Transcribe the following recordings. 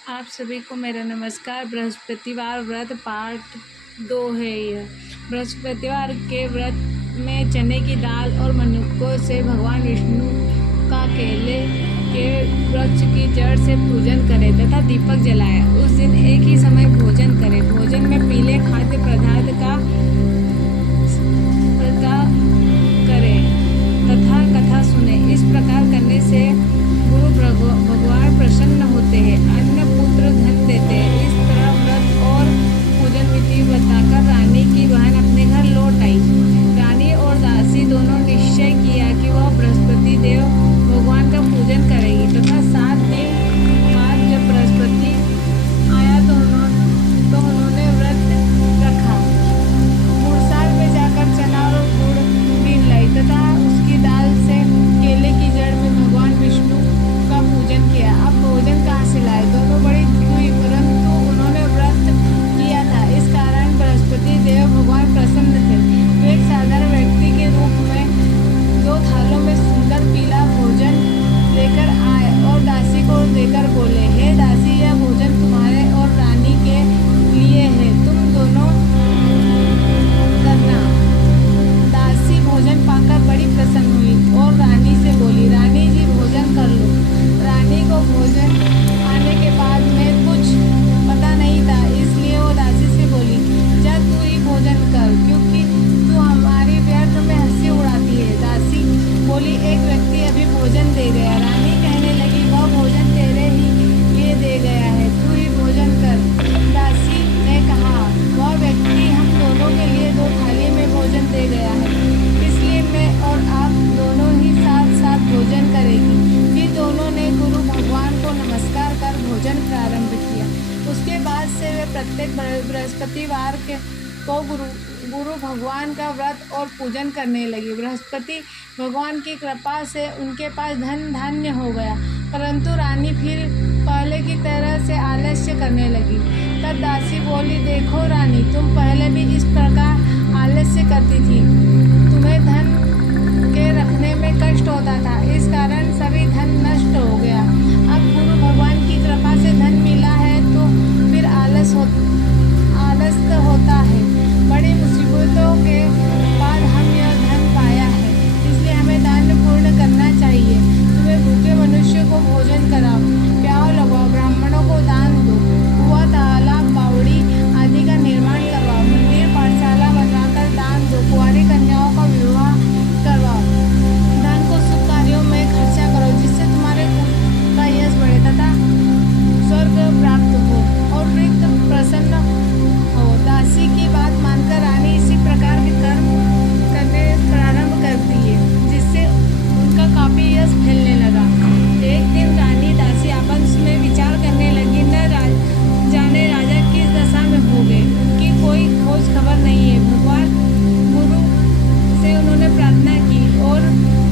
आप सभी को मेरा नमस्कार। बृहस्पतिवार व्रत पार्ट 2 है यह। बृहस्पतिवार के व्रत में चने की दाल और मनुक्कों से भगवान विष्णु का केले के वृक्ष की जड़ से पूजन करें तथा दीपक जलाएं। उस दिन एक ही समय भोजन करें। भोजन में पीले खाद्य पदार्थ का करें तथा कथा सुने। इस प्रकार करने से गुरु भगवान प्रसन्न होते हैं, अन्न पुत्र धन देते हैं। इस तरह व्रत और पूजन विधि बताकर रानी की बहन अपने घर लौट आई। रानी और दासी दोनों निश्चय किया कि वह बृहस्पति देव भगवान का पूजन करेगी तथा 7 दिन बाद जब बृहस्पति आया तो उन्होंने व्रत रखा। गुड़साल में जाकर चना और गुड़ बीन लाई तथा उसकी दाल से केले की जड़ में भगवान विष्णु का पूजन किया। अब भोजन कहाँ से लाए? दोनों बड़ी हुई, परंतु उन्होंने व्रत किया था, इस कारण बृहस्पति देव भगवान प्रसन्न थे। वे एक साधारण व्यक्ति के रूप में 2 थालों में सुंदर पीला भोजन लेकर आए और दासी को देकर बोले, हे दासी, यह भोजन तुम्हारे और रानी के लिए है, तुम दोनों करना। दासी भोजन पाकर बड़ी प्रसन्न हुई और रानी से बोली, रानी जी भोजन कर लो। रानी को भोजन आने के बाद में कुछ पता नहीं था, इसलिए वो दासी से बोली, जा तू ही भोजन कर, क्योंकि तू हमारी व्यर्थ में हंसी उड़ाती है। दासी बोली, एक व्यक्ति अभी भोजन दे गया। रानी कहने लगी, वह भोजन तेरे ही लिए दे गया है, तू ही भोजन कर। दासी ने कहा, वह व्यक्ति हम दोनों के लिए 2 थाली में भोजन दे गया है, इसलिए मैं और आप दोनों ही साथ साथ भोजन करेंगी। फिर दोनों ने गुरु भगवान को नमस्कार कर भोजन प्रारंभ किया। उसके बाद से वे प्रत्येक बृहस्पतिवार को गुरु भगवान का व्रत और पूजन करने लगी। बृहस्पति भगवान की कृपा से उनके पास धन धान्य हो गया, परंतु रानी फिर पहले की तरह से आलस्य करने लगी। तब दासी बोली, देखो रानी, तुम पहले भी इस प्रकार आलस्य करती थी, तुम्हें धन के रखने में कष्ट होता था, इस कारण सभी धन नष्ट हो गया। अब गुरु भगवान की कृपा से धन मिला है तो फिर आलस होता है। बड़ी मुसीबतों के बाद हम यह धन पाया है, इसलिए हमें दान पूर्ण करना चाहिए। तुम्हें भूखे मनुष्य को भोजन कराओ, प्याव लगवाओ, ब्राह्मणों को दान दो, कुआं, तालाब, बावड़ी आदि का निर्माण करवाओ, मंदिर पाठशाला बनवाकर दान दो, कुंवारी कन्याओं का विवाह करवाओ, धन को शुभ कार्यों में खर्चा करो, जिससे तुम्हारे कुल का यश बढ़े तथा स्वर्ग प्राप्त हो और वृत्त प्रसन्न हो। दासी की बात मानकर रानी इसी प्रकार के कर्म करने प्रारंभ करती है, जिससे उनका काफी यश फैलने लगा। एक दिन रानी दासी आपस में विचार करने लगी, न जाने राजा किस दशा में हो गए, उनकी कोई खोज खबर नहीं है। भगवान गुरु से उन्होंने प्रार्थना की और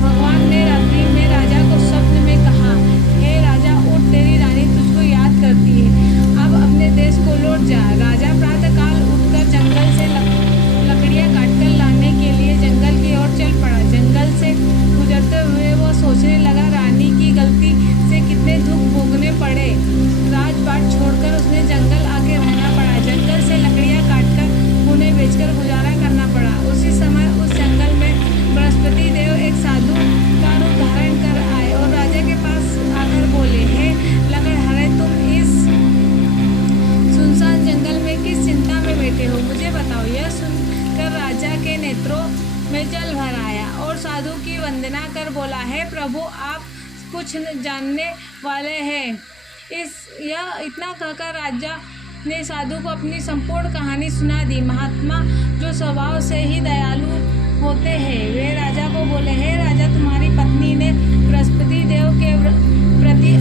भगवान ने रात्रि में राजा को स्वप्न में कहा, हे राजा, उठ, तेरी रानी तुझको याद करती है, अब अपने देश को लौट जा। राजा प्रातःकाल उठकर जंगल से लकड़ियां काटकर लाने के लिए जंगल की ओर चल पड़ा। जंगल से गुजरते हुए वो सोचने लगा, रानी की गलती से कितने दुख भोगने पड़े। राजपाट छोड़कर उसने जंगल आके रहना पड़ा। जंगल से लकड़ियां काटकर उन्हें बेचकर गुजारा करना पड़ा। उसी समय उस जंगल में बृहस्पति देव एक साधु का रूप धारण कर आए और राजा के पास आकर बोले, हे लकड़हारे, तुम इस सुनसान जंगल में किस चिंता में बैठे हो, मुझे बताओ। यह सुनकर राजा के नेत्रों में जल भर आया और साधु की वंदना कर बोला, हे प्रभु, आप कुछ जानने वाले हैं। यह इतना कहकर राजा ने साधु को अपनी संपूर्ण कहानी सुना दी। महात्मा जो स्वभाव से ही दयालु होते हैं, वे राजा को बोले, हे राजा, तुम्हारी पत्नी ने बृहस्पति देव के प्रति